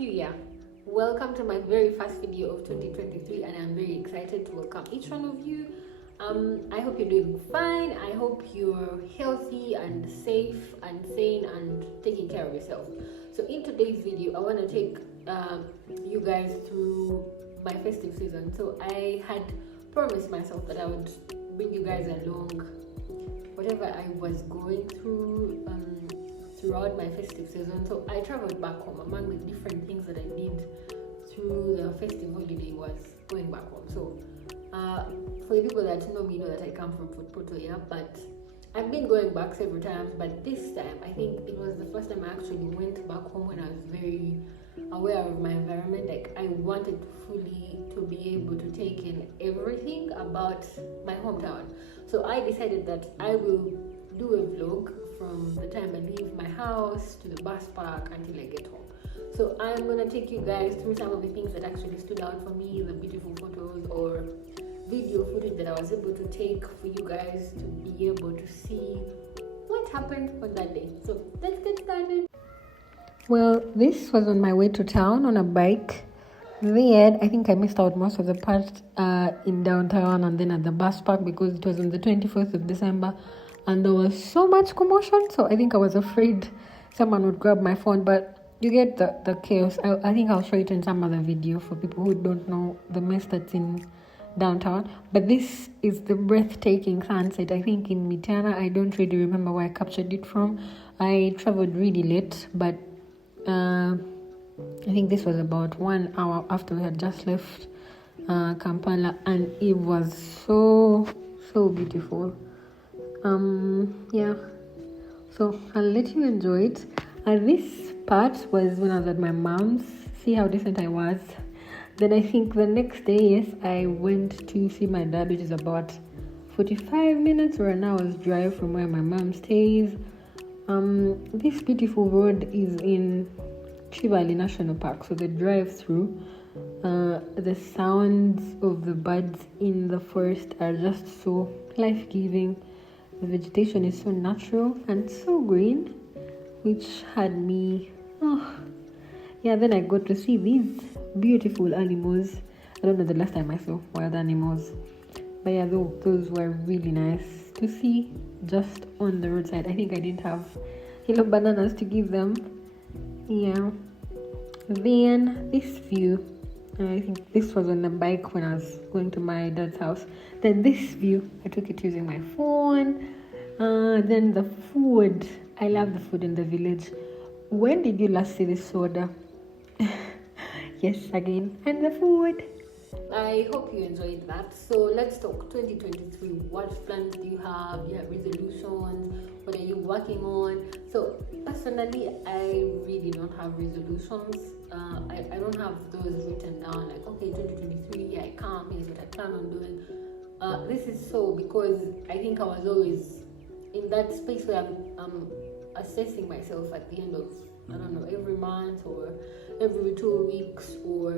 New Year. Welcome to my very first video of 2023, and I'm very excited to welcome each one of you. I hope you're doing fine. I hope you're healthy and safe and sane and taking care of yourself. So in today's video, I want to take you guys through my festive season. So I had promised myself that I would bring you guys along whatever I was going through throughout my festive season. So I traveled back home. Among the different things that I did through the festive holiday was going back home. So for the people that know me know that I come from Poto, yeah, but I've been going back several times, but this time I think it was the first time I actually went back home when I was very aware of my environment. Like I wanted fully to be able to take in everything about my hometown. So I decided that I will do a vlog from the time I leave my house to the bus park until I get home. So I'm gonna take you guys through some of the things that actually stood out for me, the beautiful photos or video footage that I was able to take for you guys to be able to see what happened on that day. So let's get started. Well, this was on my way to town on a bike. Then I think I missed out most of the part in downtown and then at the bus park because it was on the 24th of December and there was so much commotion. So I think I was afraid someone would grab my phone, but you get the chaos. I think I'll show it in some other video for people who don't know the mess that's in downtown. But this is the breathtaking sunset, I think, in Mitana. I don't really remember where I captured it from. I traveled really late, but I think this was about 1 hour after we had just left Kampala, and it was so beautiful. Yeah, so I'll let you enjoy it. This part was when I was at my mom's. See how decent I was. Then I think the next day, yes, I went to see my dad, which is about 45 minutes or an hour's drive from where my mom stays. This beautiful road is in Chivali National Park, so the drive-through, the sounds of the birds in the forest are just so life-giving. The vegetation is so natural and so green, which had me, then I got to see these beautiful animals. I don't know the last time I saw wild animals, but yeah, those were really nice to see just on the roadside. I think I didn't have bananas to give them. Yeah. Then this view, I think this was on the bike when I was going to my dad's house. Then this view, I took it using my phone. Then the food, I love the food in the village. When did you last see this soda? Yes, again, and the food. I hope you enjoyed that. So let's talk 2023. What plans do you have? Do you have resolutions? What are you working on? So personally, I really don't have resolutions. I don't have those written down like, okay, 2023, here I come, here's what I plan on doing. This is so because I think I was always in that space where I'm assessing myself at the end of, I don't know, every month or every 2 weeks, or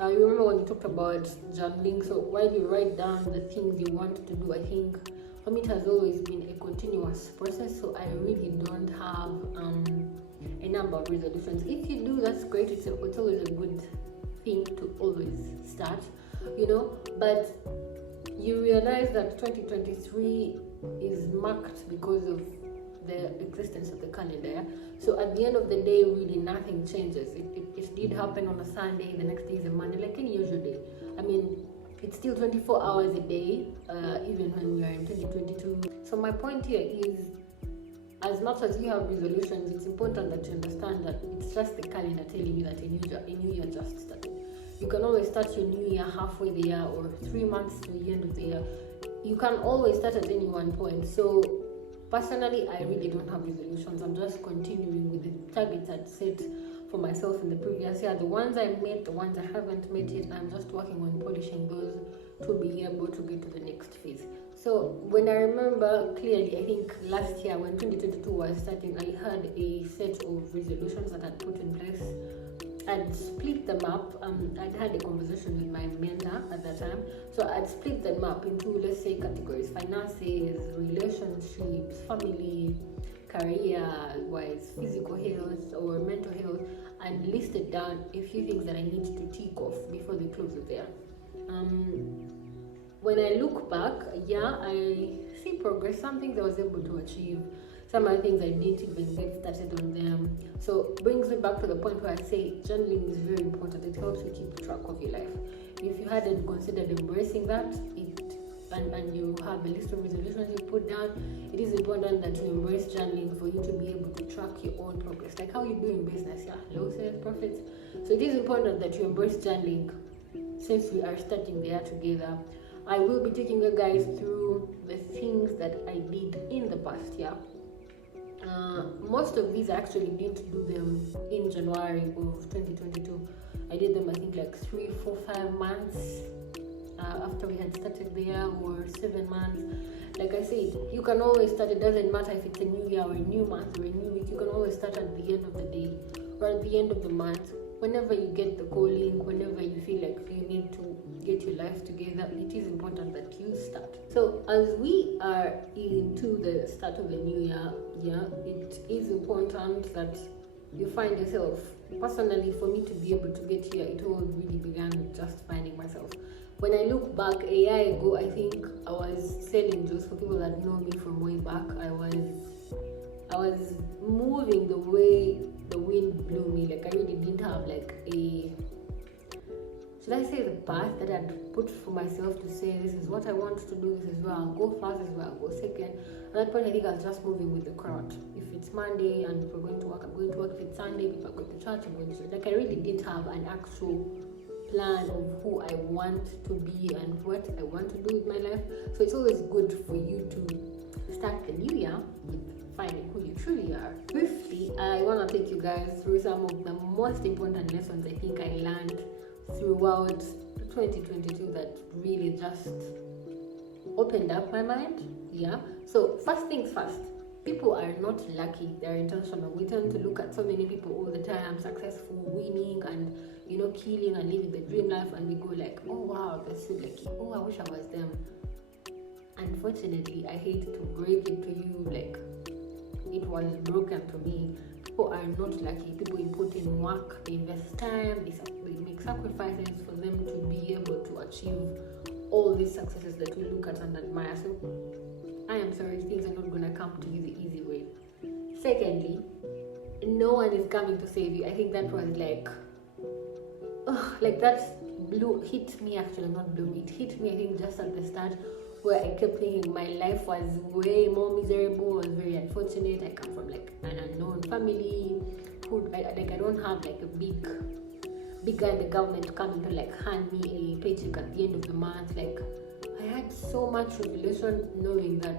you remember when we talked about journaling. So while you write down the things you want to do, I think for me it has always been a continuous process. So I really don't have a number of resolutions. If you do, that's great. It's always a good thing to always start, but you realize that 2023 is marked because of the existence of the calendar. So at the end of the day, really nothing changes. It did happen on a Sunday, the next day is a Monday, like any usual day. I mean, it's still 24 hours a day, even when we are in 2022. So my point here is, as much as you have resolutions, it's important that you understand that it's just the calendar telling you that a new year just started. You can always start your new year halfway the year or 3 months to the end of the year. You can always start at any one point. So personally, I really don't have resolutions. I'm just continuing with the targets I'd set for myself in the previous year. The ones I met, the ones I haven't met yet, I'm just working on polishing those to be able to get to the next phase. So when I remember clearly, I think last year when 2022 was starting, I had a set of resolutions that I'd put in place. I'd split them up. I'd had a conversation with my mentor at that time. So I'd split them up into, let's say, categories: finances, relationships, family, career-wise, physical health or mental health, and listed down a few things that I need to tick off before the close of the year. When I look back, I see progress, some things I was able to achieve, some other things I didn't even get started on them. So brings me back to the point where I say journaling is very important. It helps you keep track of your life. If you hadn't considered embracing that, and you have a list of resolutions you put down, it is important that you embrace journaling for you to be able to track your own progress, like how you do in business, losses, profits. So it is important that you embrace journaling since we are starting the year together. I will be taking you guys through the things that I did in the past year. Most of these I actually didn't do them in January of 2022. I did them I think like 3, 4, 5 months after we had started the year, or 7 months. Like I said, you can always start. It doesn't matter if it's a new year or a new month or a new week. You can always start at the end of the day or at the end of the month. Whenever you get the calling, whenever you feel like you need to get your life together, it is important that you start. So as we are into the start of the new year, it is important that you find yourself. Personally, for me to be able to get here, it all really began with just finding myself. When I look back a year ago, I think I was selling juice. For people that know me from way back, I was moving the way the wind blew me. Like I really didn't have like should I say the path that I'd put for myself to say this is what I want to do, this is where I'll go first, this is where I'll go second. At that point I think I was just moving with the crowd. If it's Monday and we're going to work, I'm going to work. If it's Sunday, if I go to church, I'm going to church. Like I really didn't have an actual plan of who I want to be and what I want to do with my life. So it's always good for you to start the new year with finding who you truly are. Briefly, I want to take you guys through some of the most important lessons I think I learned throughout 2022 that really just opened up my mind. So first things first, people are not lucky, they're intentional. We tend to look at so many people all the time, successful, winning, and killing and living the dream life, and we go like, oh wow, they're so lucky, oh I wish I was them. Unfortunately, I hate to break it to you, like it was broken to me. People are not lucky. People put in work, they invest time, they make sacrifices for them to be able to achieve all these successes that we look at and admire. So I am sorry, things are not going to come to you the easy way. Secondly, no one is coming to save you. I think that was like that hit me, actually not blew me, it hit me I think just at the start, where I kept thinking my life was way more miserable, was very unfortunate. I come from like an unknown family, I don't have like a big guy in the government coming to like hand me a paycheck at the end of the month. Like I had so much revelation knowing that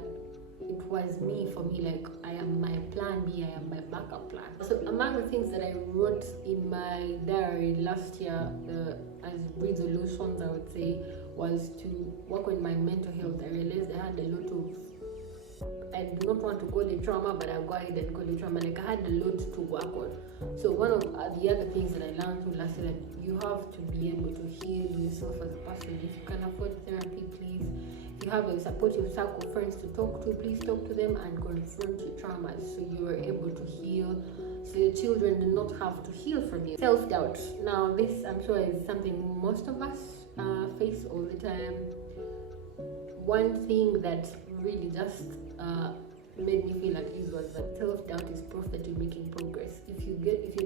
it was me. For me, like I am my plan B, I am my backup plan. So among the things that I wrote in my diary last year as resolutions, I would say, was to work on my mental health. I realized I had a lot of, I do not want to call it trauma, but I'll go ahead and call it trauma. Like I had a lot to work on. So one of the other things that I learned through last year, that you have to be able to heal yourself as a person. If you can afford therapy, please. If you have a supportive circle of friends to talk to, please talk to them and confront your traumas so you are able to heal, so your children do not have to heal from you. Self-doubt. Now this, I'm sure, is something most of us face all the time. One thing that really just made me feel at ease was that self-doubt is proof that you're making progress. If you're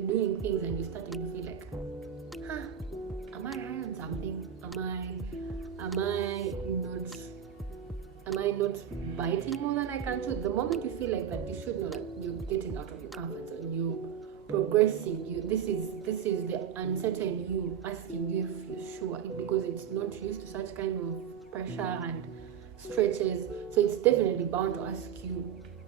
doing things and you're starting to feel like, am I high on something? Am I not biting more than I can chew? The moment you feel like that, you should know that you're getting out of your comfort zone. You're progressing. This is the uncertain you asking you if you're sure, because it's not used to such kind of pressure and stretches. So it's definitely bound to ask you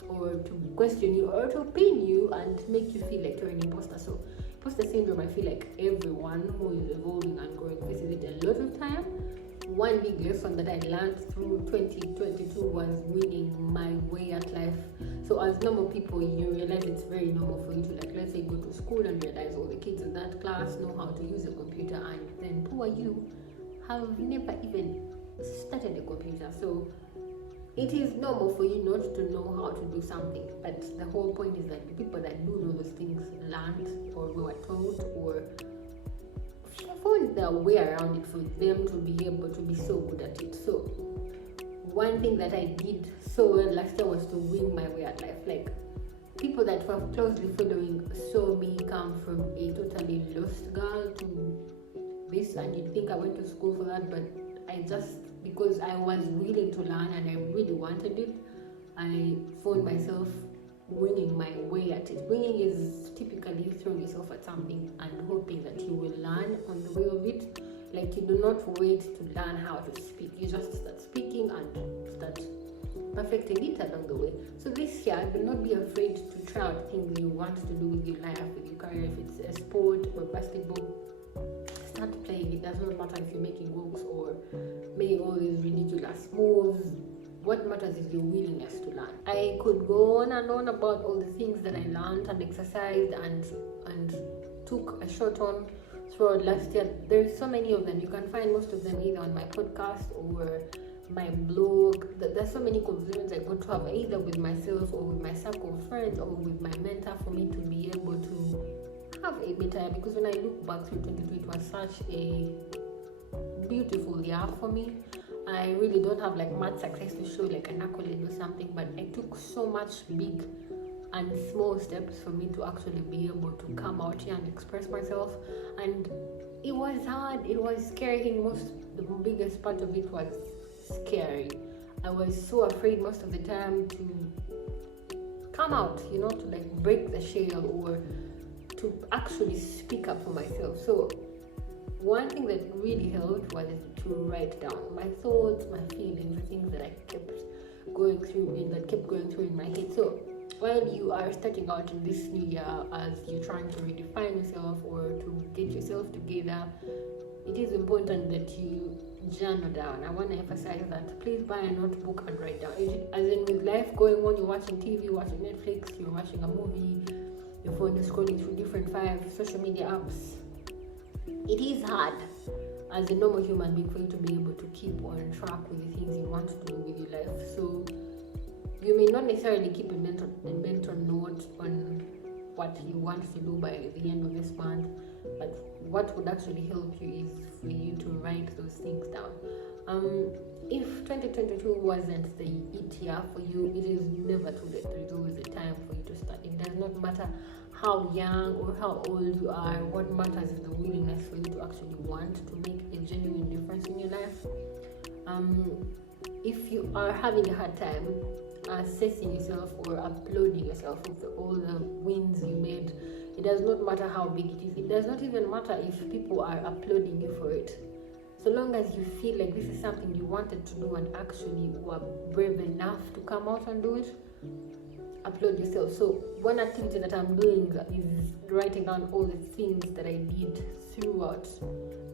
or to question you or to pain you and make you feel like you're an imposter. So imposter syndrome, I feel like everyone who is evolving and growing faces it a lot of time. One big lesson that I learned through 2022 was winning my way at life. So as normal people, you realize it's very normal for you to, like, let's say, go to school and realize all the kids in that class know how to use a computer, and then who are you have never even started a computer. So it is normal for you not to know how to do something, but the whole point is that the people that do know those things learned or were taught or found their way around it for them to be able to be so good at it. So one thing that I did so well last year was to wing my way at life. Like, people that were closely following saw me come from a totally lost girl to this, and you'd think I went to school for that, but I just, because I was willing to learn and I really wanted it, I found myself winging my way at it. Winging is typically throwing yourself at something and hoping that you will learn on the way of it. Like, you do not wait to learn how to speak, you just start speaking and start perfecting it along the way. So this year, do not be afraid to try out things you want to do with your life, with your career. If it's a sport or basketball, start playing. It does not matter if you're making walks or making all these ridiculous moves. What matters is your willingness to learn. I could go on and on about all the things that I learned and exercised and took a shot on throughout last year. There's so many of them. You can find most of them either on my podcast or my blog. There's so many conversations I got to have either with myself or with my circle of friends or with my mentor for me to be able to have a better year. Because when I look back through 2022, it was such a beautiful year for me. I really don't have like much success to show, like an accolade or something, but I took so much big and small steps for me to actually be able to come out here and express myself. And it was hard, it was scary. The biggest part of it was scary. I was so afraid most of the time to come out, to like break the shell or to actually speak up for myself. So one thing that really helped was to write down my thoughts, my feelings, the things that I kept going through in my head. So while you are starting out in this new year, as you're trying to redefine yourself or to get yourself together, it is important that you journal down. I want to emphasize that. Please buy a notebook and write down. As in, with life going on, you're watching TV, watching Netflix, you're watching a movie, your phone is scrolling through different 5 social media apps. It is hard as a normal human being for you to be able to keep on track with the things you want to do with your life. So you may not necessarily keep a mental note on what you want to do by the end of this month, but what would actually help you is for you to write those things down. If 2022 wasn't the it year for you, it is never too late. There is always a time for you to start. It does not matter how young or how old you are. What matters is the willingness for you to actually want to make a genuine difference in your life. If you are having a hard time assessing yourself or uploading yourself with all the wins you made, it does not matter how big it is. It does not even matter if people are applauding you for it. So long as you feel like this is something you wanted to do and actually were brave enough to come out and do it, upload yourself. So one activity that I'm doing is writing down all the things that I did throughout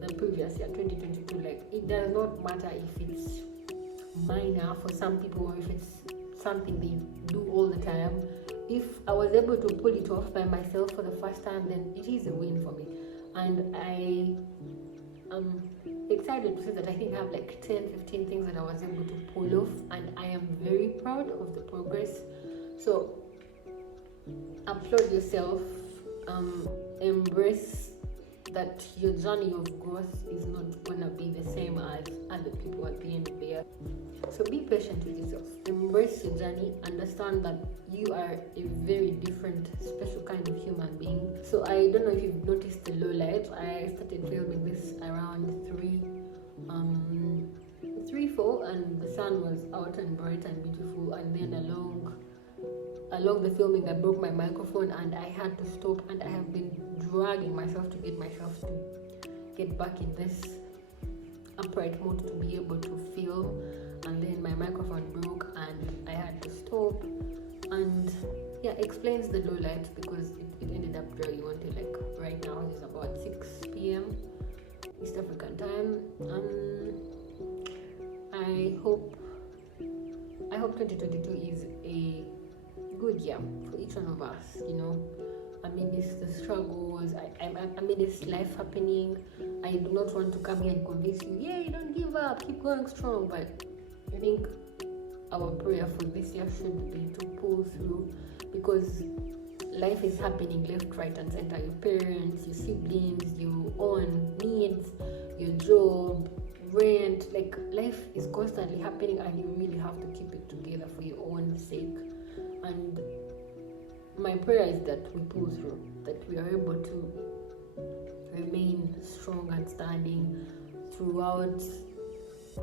the previous year, 2022. Like, it does not matter if it's minor for some people or if it's something they do all the time. If I was able to pull it off by myself for the first time, then it is a win for me. And I am excited to say that I think I have like 10-15 things that I was able to pull off, and I am very proud of the progress. So applaud yourself, embrace that your journey of growth is not gonna be the same as other people at the end of the year. So be patient with yourself, embrace your journey, understand that you are a very different, special kind of human being. So I don't know if you've noticed the low light. I started filming this around 3-4, and the sun was out and bright and beautiful, and then along the filming I broke my microphone and I had to stop, and I have been dragging myself to get back in this upright mode to be able to film, and then my microphone broke and I had to stop. And yeah, explains the low light because it ended up dry until like right now it's about 6 p.m. East African time. I hope 2022 is a good year for each one of us, amidst the struggles, amidst life happening. I do not want to come here and convince you, don't give up, keep going strong, but I think our prayer for this year should be to pull through, because life is happening left, right, and center. Your parents, your siblings, your own needs, your job, rent, like life is constantly happening, and you really have to keep it together for your own sake. And my prayer is that we pull through, that we are able to remain strong and standing throughout,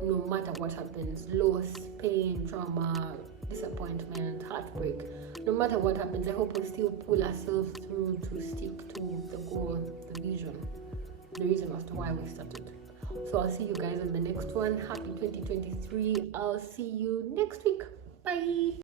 no matter what happens, loss, pain, trauma, disappointment, heartbreak. No matter what happens, I hope we still pull ourselves through to stick to the goal, the vision, the reason as to why we started. So I'll see you guys on the next one. Happy 2023. I'll see you next week. Bye.